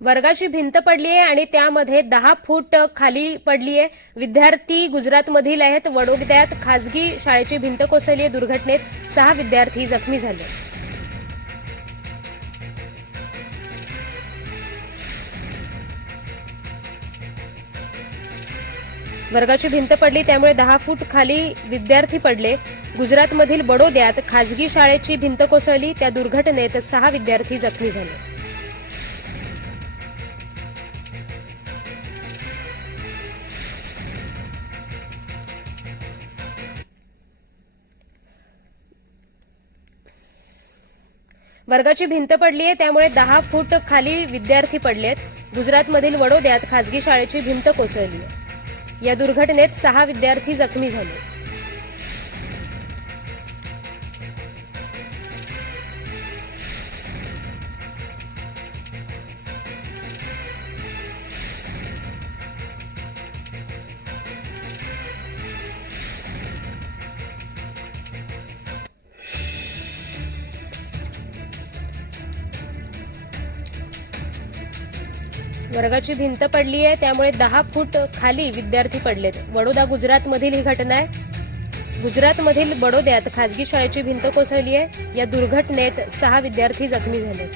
वर्गाची भिंत पडली आहे आणि त्यामध्ये दहा फूट खाली पडली आहे विद्यार्थी गुजरातमधील आहेत. वडोगद्यात खासगी शाळेची भिंत कोसळली आहे. दुर्घटनेत सहा विद्यार्थी जखमी झाले. वर्गाची भिंत पडली त्यामुळे दहा फूट खाली विद्यार्थी पडले. गुजरातमधील बडोद्यात खासगी शाळेची भिंत कोसळली. त्या दुर्घटनेत सहा विद्यार्थी जखमी झाले. वर्गाची भिंत पडली आहे त्यामुळे दहा फूट खाली विद्यार्थी पडलेत. गुजरातमधील वडोद्यात खासगी शाळेची भिंत कोसळली. आहे या दुर्घटनेत सहा विद्यार्थी जखमी झाले. वर्गाची भिंत पडली आहे त्यामुळे दहा फूट खाली विद्यार्थी पडलेत. बडोदा गुजरातमधील ही घटना आहे. गुजरातमधील बडोद्यात खासगी शाळेची भिंत कोसळली आहे. या दुर्घटनेत सहा विद्यार्थी जखमी झाले